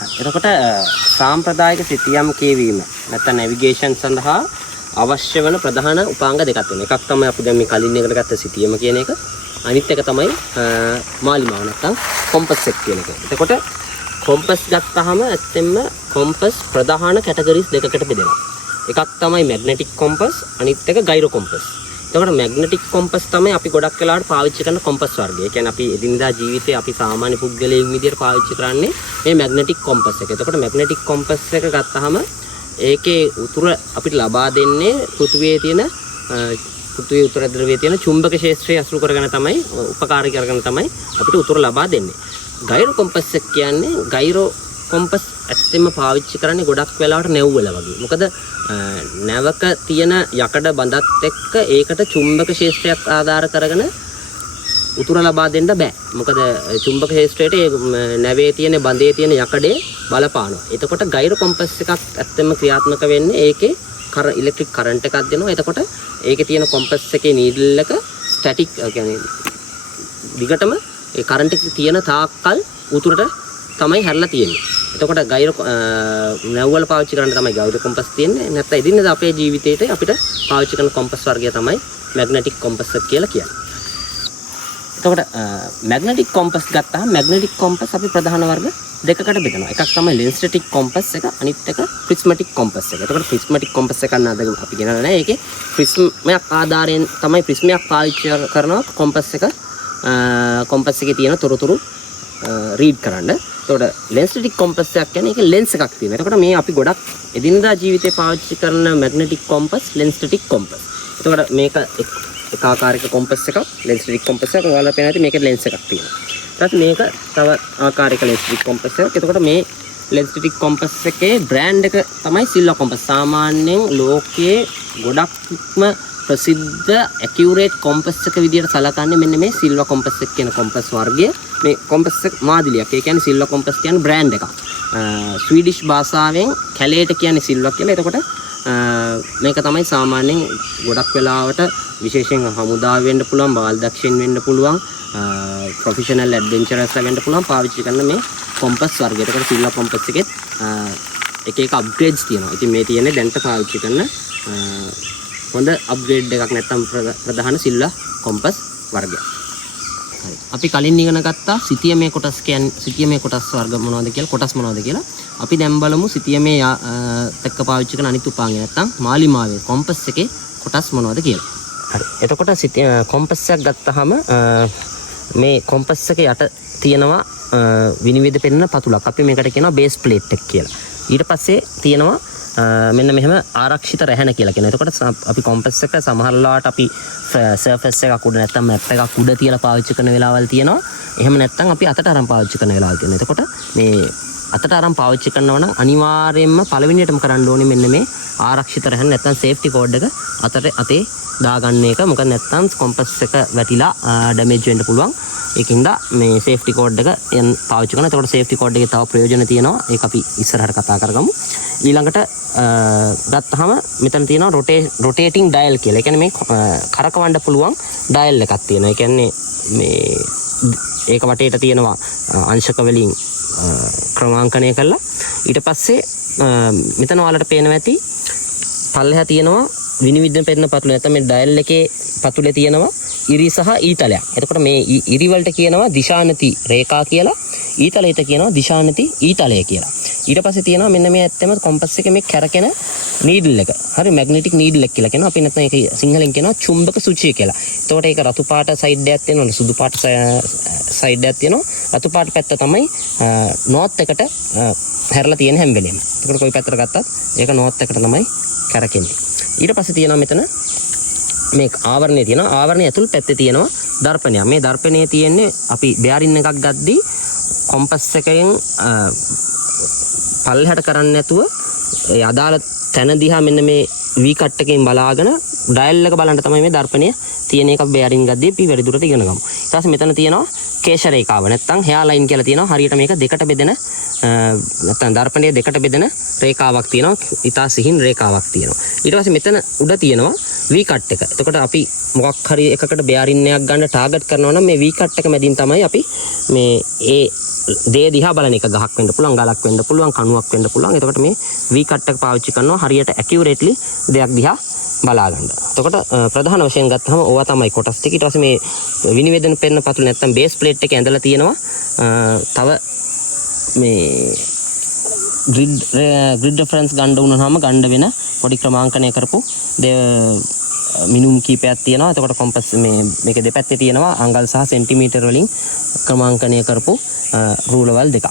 එතකොට සාම්ප්‍රදායික සිතියම් කියවීම නැත්නම් නැවිගේෂන් සඳහා අවශ්‍ය වෙන ප්‍රධාන උපාංග දෙකක් තියෙනවා. එකක් තමයි අපි දැන් මේ කලින් එකට ගත්ත සිතියම කියන එක. අනිත් එක තමයි මාලිමාව නැත්නම් කොම්පස් එක කියන එක. එතකොට කොම්පස් ගත්තාම ඇත්තෙන්ම කොම්පස් ප්‍රධාන කැටගරිස් දෙකකට බෙදෙනවා. එකක් තමයි මැග්නටික් කොම්පස්, අනිත් එක ගයිරෝ කොම්පස්. එතකොට මැග්නටික් කොම්පස් තමයි අපි ගොඩක් වෙලාවට පාවිච්චි කරන කොම්පස් වර්ගය. ඒ කියන්නේ අපි එදිනදා ජීවිතේ අපි සාමාන්‍ය පුද්ගලයෙක් විදියට පාවිච්චි කරන්නේ මේ මැග්නටික් කොම්පස් එක. එතකොට මැග්නටික් කොම්පස් එක ගත්තාම ඒකේ උතුර අපිට ලබා දෙන්නේ පෘථිවියේ තියෙන පෘථිවියේ උත්තර ධ්‍රවයේ තියෙන චුම්බක ක්ෂේත්‍රය අසුරු කරගෙන තමයි උපකාරී කරගෙන තමයි අපිට උතුර ලබා දෙන්නේ. ගයිරෝ කොම්පස් එක කියන්නේ ගයිරෝ කොම්පස් ඇත්තෙන්ම පාවිච්චි කරන්නේ ගොඩක් වෙලාවට නැව් වල වගේ. මොකද නැවක තියෙන යකඩ බඳත් එක්ක ඒකට චුම්බක ක්ෂේත්‍රයක් ආධාර කරගෙන උතුර ලබා දෙන්න බෑ. මොකද චුම්බක ක්ෂේත්‍රයට නැවේ තියෙන බඳේ තියෙන යකඩේ බලපානවා. එතකොට ගයිරෝ කොම්පස් එකක් ඇත්තෙන්ම ක්‍රියාත්මක වෙන්නේ ඒකේ ඉලෙක්ට්‍රික් කරන්ට් එකක් දෙනවා. එතකොට ඒකේ තියෙන කොම්පස් එකේ නීඩල් එක ස්ටැටික් කියන්නේ දිගටම ඒ කරන්ට් එක තියෙන තාක්කල් උතුරට තමයි හැරලා තියෙන්නේ. එතකොට ගයිරෝ නැව්වල පාවිච්චි කරන්න තමයි ගයිරෝ කොම්පස් තියෙන්නේ. නැත්නම් එදිනෙදා අපේ ජීවිතේට අපිට පාවිච්චි කරන කොම්පස් වර්ගය තමයි මැග්නටික් කොම්පස් එක කියලා කියන්නේ. එතකොට මැග්නටික් කොම්පස් ගත්තාම මැග්නටික් කොම්පස් අපි ප්‍රධාන වර්ග දෙකකට බෙදනවා. එකක් තමයි ලෙන්ස්ටටික් කොම්පස් එක, අනිත් එක ප්‍රිස්මැටික් කොම්පස් එක. එතකොට ප්‍රිස්මැටික් කොම්පස් එකක් නේද අපි කියනවා නෑ. ඒකේ ප්‍රිස්මයක් ආධාරයෙන් තමයි ප්‍රිස්මයක් පාවිච්චි කරනවා කොම්පස් එක කොම්පස් එකේ තියෙන තොරතුරු රීඩ් කරන්න. එතකොට ලෙන්ස්ටටික් කොම්පස් එකක් කියන්නේ ඒකේ ලෙන්ස් එකක් තියෙනවා. එතකොට මේ අපි ගොඩක් එදිනදා ජීවිතේ පාවිච්චි කරන මැග්නටික් කොම්පස් ලෙන්ස්ටටික් කොම්පස්. එතකොට මේක එක ආකාරයක කොම්පස් එකක් ලෙන්ස්ටටික් කොම්පස් එකක්. ඔයාලා පේන ඇති මේකේ ලෙන්ස් එකක් තියෙනවා. ඊට මේක තව ආකාරයක ලෙන්ස්ටටික් කොම්පස් එකක්. එතකොට මේ ලෙන්ස්ටටික් කොම්පස් එකේ බ්‍රෑන්ඩ් එක තමයි සිල්වා කොම්පස්. සාමාන්‍යයෙන් ලෝකයේ ගොඩක්ම ප්‍රසිද්ධ ඇකියුරේට් කොම්පස් එක විදියට සලකන්නේ මෙන්න මේ සිල්වා කොම්පස් එක කියන කොම්පස් වර්ගය. මේ කොම්පස් එක මාදිලියක්. ඒ කියන්නේ සිල්වා කොම්පස් කියන්නේ බ්‍රෑන්ඩ් එකක්. ස්වීඩිෂ් භාෂාවෙන් කැලේට කියන්නේ සිල්වා කියලා. එතකොට මේක තමයි සාමාන්‍යයෙන් ගොඩක් වෙලාවට විශේෂයෙන් හමුදාව වෙන්න පුළුවන්, බාලදක්ෂින් වෙන්න පුළුවන්, ප්‍රොෆෙෂනල් ඇඩ්වෙන්චරර්ස් වෙන්න පුළුවන් පාවිච්චි කරන මේ කොම්පස් වර්ගය. එතකොට සිල්වා කොම්පස් එකෙත් එක එක අප්ග්‍රේඩ්ස් තියෙනවා. ඉතින් මේ තියෙන්නේ දැන්ට පාවිච්චි කරන හොඳ අප්ග්‍රේඩ් එකක් නැත්නම් ප්‍රධාන සිල්වා කොම්පස් වර්ගයක්. හරි. අපි කලින් ඉගෙන ගත්තා සිතියමේ කොටස් කියන්නේ සිතියමේ කොටස් වර්ග මොනවද කියලා, කොටස් මොනවද කියලා. අපි දැන් බලමු සිතියමේ එක්ක පාවිච්චි කරන අනිත් උපාංග නැත්නම් මාලිමාවේ කොම්පස් එකේ කොටස් මොනවද කියලා. හරි. එතකොට කොම්පස් එකක් ගත්තාම මේ කොම්පස් එකේ යට තියෙනවා විනිවිද පෙනෙන පතුලක්. අපි මේකට කියනවා බේස් ප්ලේට් එක කියලා. ඊට පස්සේ තියෙනවා මෙන්න මෙහෙම ආරක්ෂිත රැහැන කියලා කියනවා. එතකොට අපි කොම්පස් එක සමහරලාට අපි සර්ෆස් එකක් උඩ නැත්නම් මැප් එකක් උඩ තියලා පාවිච්චි කරන වෙලාවල් තියෙනවා. එහෙම නැත්නම් අපි අතට අරන් පාවිච්චි කරන වෙලාවල් තියෙනවා. එතකොට මේ අතට අරන් පාවිච්චි කරනවා නම් අනිවාර්යයෙන්ම පළවෙනියටම කරන්න ඕනේ මෙන්න මේ ආරක්ෂිත රැහැන නැත්නම් සේෆ්ටි කෝඩ් එක අතේ දාගන්න එක. මොකද නැත්නම් කොම්පස් එක වැටිලා ඩැමේජ් වෙන්න පුළුවන්. ඒකින්ද මේ සේෆ්ටි කෝඩ් එක පාවිච්චි කරනවා. එතකොට සේෆ්ටි කෝඩ් එකේ තව ප්‍රයෝජන තියෙනවා. ඒක අපි ඉස්සරහට කතා කරගමු. ඊළඟට ගත්තාම මෙතන තියෙනවා රොටේටිං ඩයල් කියලා. ඒ කියන්නේ මේ කරකවන්න පුළුවන් ඩයල් එකක් තියෙනවා. ඒ කියන්නේ මේ ඒක වටේට තියෙනවා අංශක වලින් ක්‍රමාංකණය කරලා. ඊට පස්සේ මෙතන ඔයාලට පේනවා ඇති පල්ලෙහා තියෙනවා විනිවිද පෙන්න පතුල. නැත්නම් මේ ඩයල් එකේ පතුලේ තියෙනවා ඉරි සහ ඊතලයක්. එතකොට මේ ඉරි වලට කියනවා දිශානති රේඛා කියලා. ඊතලයට කියනවා දිශානති ඊතලය කියලා. ඊට පස්සේ තියෙනවා මෙන්න මේ ඇත්තම කොම්පස් එකේ මේ කැරකෙන නීඩල් එක. හරි මැග්නටික් නීඩල් එක කියලා කියනවා. අපි නැත්නම් ඒක සිංහලෙන් කියනවා චුම්බක සුචිය කියලා. එතකොට ඒක රතු පාට සයිඩ් එකක් තියෙනවා, සුදු පාට සයිඩ් එකක් තියෙනවා. රතු පාට පැත්ත තමයි නෝත් එකට හැරලා තියෙන හැම වෙලෙම. එතකොට කොයි පැත්තට ගත්තත් ඒක නෝත් එකට තමයි කැරකෙන්නේ. ඊට පස්සේ තියෙනවා මෙතන මේ ආවරණය තියෙනවා. ආවරණය ඇතුල් පැත්තේ තියෙනවා දර්පණයක්. මේ දර්පණයේ තියෙන්නේ අපි බෙයාරින් එකක් ගද්දී කොම්පස් එකෙන් පල්ලෙහාට කරන්නේ නැතුව ඒ අදාළ තැන දිහා මෙන්න මේ V කට් එකෙන් බලාගෙන ඩයල් එක බලන්න තමයි මේ දර්පණය තියෙන එක බෙයාරින් ගද්දී අපි වැඩි දුරට ඉගෙන ගමු. ඊට පස්සේ මෙතන තියෙනවා කේශ රේඛාව නැත්නම් හෙයා ලයින් කියලා තියෙනවා. හරියට මේක දෙකට බෙදෙන නැත්නම් දර්පණයේ දෙකට බෙදෙන රේඛාවක් තියෙනවා. ඊටා සිහින් රේඛාවක් තියෙනවා. ඊට පස්සේ මෙතන උඩ තියෙනවා V කට් එක. එතකොට අපි මොකක් හරි එකකට බෙයාරින් එකක් ගන්න ටාගට් කරනවා නම් මේ V කට් එක මැදින් තමයි අපි මේ ඒ දේ දිහා බලන එක. ගහක් වෙන්න පුළුවන්, ගලක් වෙන්න පුළුවන්, කණුවක් වෙන්න පුළුවන්. එතකොට මේ V කට් එක පාවිච්චි කරනවා හරියට ඇකියුරේට්ලි දෙයක් දිහා බලා ගන්න. එතකොට ප්‍රධාන වශයෙන් ගත්තහම ඕවා තමයි කොටස් ටික. ඊට පස්සේ මේ විනිවේදන පෙන්න පතුල නැත්නම් බේස් ප්ලේට් එකේ ඇඳලා තියෙනවා තව මේ grid reference ගන්න වුණාම ගන්න වෙන පොඩි ක්‍රමාංකනය කරපු මිනුම් කීපයක් තියෙනවා. එතකොට කොම්පස් මේක දෙපැත්තේ තියෙනවා අංගල් සහ සෙන්ටිමීටර් වලින් ක්‍රමාංකනය කරපු රූලවල් දෙකක්.